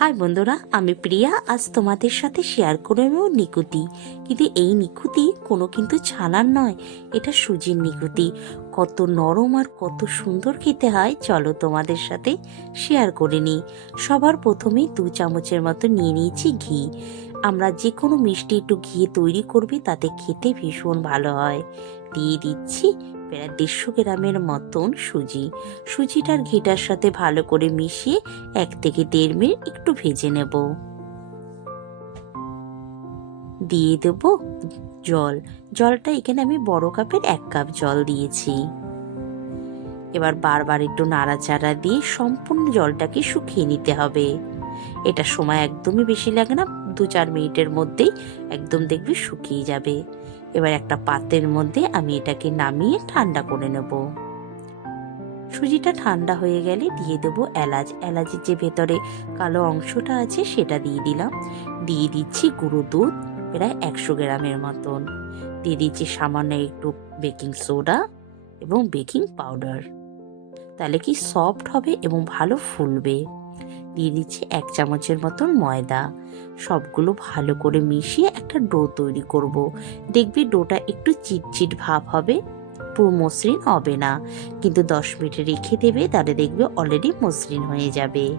High বন্ধুরা, আমি প্রিয়া। আজ তোমাদের সাথে শেয়ার করে নেব নিকুতি। কিন্তু এই নিকুতি কোনো কিন্তু ছানার নয়, এটা সুজির নিকুতি। কত নরম আর কত সুন্দর খেতে হয়, চলো তোমাদের সাথে শেয়ার করে নিই। সবার প্রথমেই দু চামচের মতো নিয়ে নিয়েছি ঘি। আমরা যে কোনো মিষ্টি একটু ঘি তৈরি করবি, তাতে খেতে ভীষণ ভালো হয়। দিয়ে দিচ্ছি প্রায় দেড়শো গ্রামের মতন সুজি। সুজিটার ঘিটার সাথে ভালো করে মিশিয়ে এক থেকে দেড় মিনিট একটু ভেজে নেব। দিয়ে দেব জল। জলটা এখানে আমি বড় কাপের এক কাপ জল দিয়েছি। এবার বারবার একটু নাড়াচাড়া দিয়ে সম্পূর্ণ জলটাকে শুকিয়ে নিতে হবে। এটা সময় একদমই বেশি লাগে না দু চার মিনিটের মধ্যেই একদম দেখবি শুকিয়ে যাবে। এবার একটা পাত্রের মধ্যে আমি এটাকে নামিয়ে ঠান্ডা করে নেব। সুজিটা ঠান্ডা হয়ে গেলে দিয়ে দেব এলাচ। এলাচের যে ভেতরে কালো অংশটা আছে সেটা দিয়ে দিলাম। দিয়ে দিচ্ছি গুঁড়ো দুধ, প্রায় একশো গ্রামের মতন। দিয়ে দিচ্ছি সামান্য একটু বেকিং সোডা এবং বেকিং পাউডার। তাহলে কি সফট হবে এবং ভালো ফুলবে। দিয়ে দিচ্ছি এক চামচের মতন ময়দা। সবগুলো ভালো করে মিশিয়ে একটা ডো তৈরি করব। দেখবি ডোটা একটু চিটচিট ভাব হবে, পুরো মসৃণ হবে না। কিন্তু দশ মিনিট রেখে দেবে, তাহলে দেখবে অলরেডি মসৃণ হয়ে যাবে।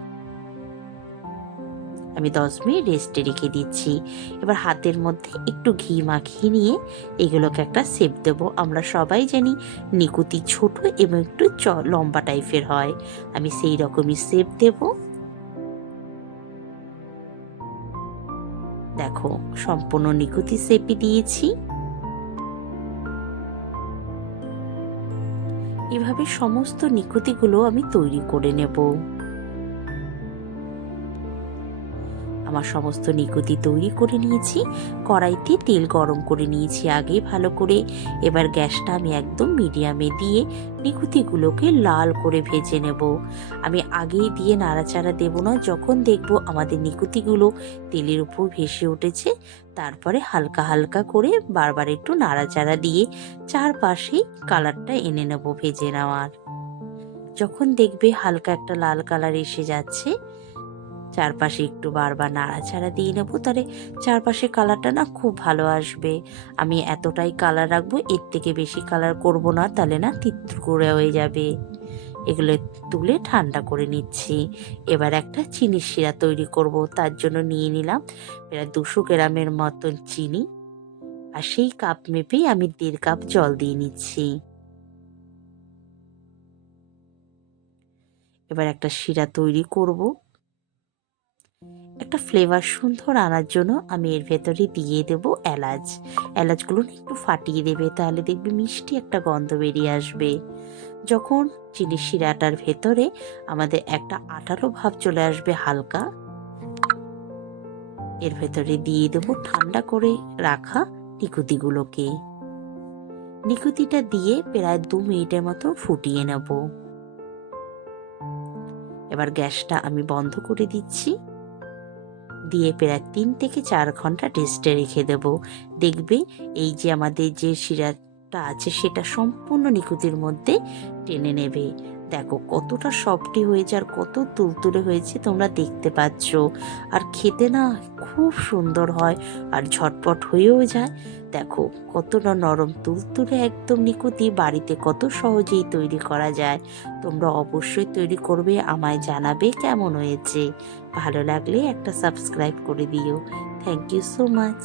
আমি দশ মিনিট রেস্টে রেখে দিচ্ছি। এবার হাতের মধ্যে একটু ঘি মাখিয়ে নিয়ে এগুলোকে একটা শেপ দেব। আমরা সবাই জানি নিকুতি ছোট এবং একটু লম্বা টাইপের হয়। আমি সেই রকমই শেপ দেবো। দেখো সম্পূর্ণ নিকুতি সেপি দিয়েছি। এভাবে সমস্ত নিকুতিগুলো আমি তৈরি করে নেব। আমার সমস্ত নিকুতি তৈরি করে নিয়েছি। কড়াইতে তেল গরম করে নিয়েছি আগে ভালো করে। এবার গ্যাসটা আমি একদম মিডিয়ামে দিয়ে নিকুতিগুলোকে লাল করে ভেজে নেব। আমি আগেই দিয়ে নাড়াচাড়া দেব না, যখন দেখব আমাদের নিকুতিগুলো তেলের উপর ভেসে উঠেছে। তারপরে হালকা হালকা করে বারবার একটু নাড়াচাড়া দিয়ে চারপাশেই কালারটা এনে নেব ভেজে নেওয়ার। যখন দেখবে হালকা একটা লাল কালার এসে যাচ্ছে চারপাশে একটু বারবার নাড়াচাড়া দিয়ে নেব, তাহলে চারপাশে কালারটা না খুব ভালো আসবে। আমি এতটাই কালার রাখব, এর থেকে বেশি কালার করব না, তাহলে না তিত্র করে হয়ে যাবে। এগুলো তুলে ঠান্ডা করে নিচ্ছি। এবার একটা চিনির শিরা তৈরি করব, তার জন্য নিয়ে নিলাম প্রায় দুশো গ্রামের মতন চিনি। আর সেই কাপ মেপেই আমি দেড় কাপ জল দিয়ে নিচ্ছি। এবার একটা শিরা তৈরি করব। একটা ফ্লেভার সুন্দর আনার জন্য আমি এর ভেতরে দিয়ে দেব এলাচ। এলাচগুলো একটু ফাটিয়ে দেবে, তাহলে দেখবে মিষ্টি একটা গন্ধ বেরিয়ে আসবে। যখন চিনি শিরাটার ভেতরে আমাদের একটা আঠালো ভাব চলে আসবে হালকা, এর ভেতরে দিয়ে দেব ঠান্ডা করে রাখা নিকুতিগুলোকে। নিকুতিটা দিয়ে প্রায় দু মিনিটের মতো ফুটিয়ে নেব। এবার গ্যাসটা আমি বন্ধ করে দিচ্ছি। দিয়ে প্রায় তিন থেকে চার ঘণ্টা টেস্টে রেখে দেব। দেখবে এই যে আমাদের যে শিরাটা আছে সেটা সম্পূর্ণ নিকুতির মধ্যে টেনে নেবে। দেখো, কতটা সফটি হয়েছে আর কত তুলতুলে হয়েছে তোমরা দেখতে পাচ্ছ। আর খেতে না খুব সুন্দর হয় আর ঝটপট হয়েও যায়। দেখো, কতটা নরম তুলতুলে একদম নিকুতি, বাড়িতে কত সহজেই তৈরি করা যায়। তোমরা অবশ্যই তৈরি করবে, আমায় জানাবে কেমন হয়েছে। ভালো লাগলে একটা সাবস্ক্রাইব করে দিও। Thank you so much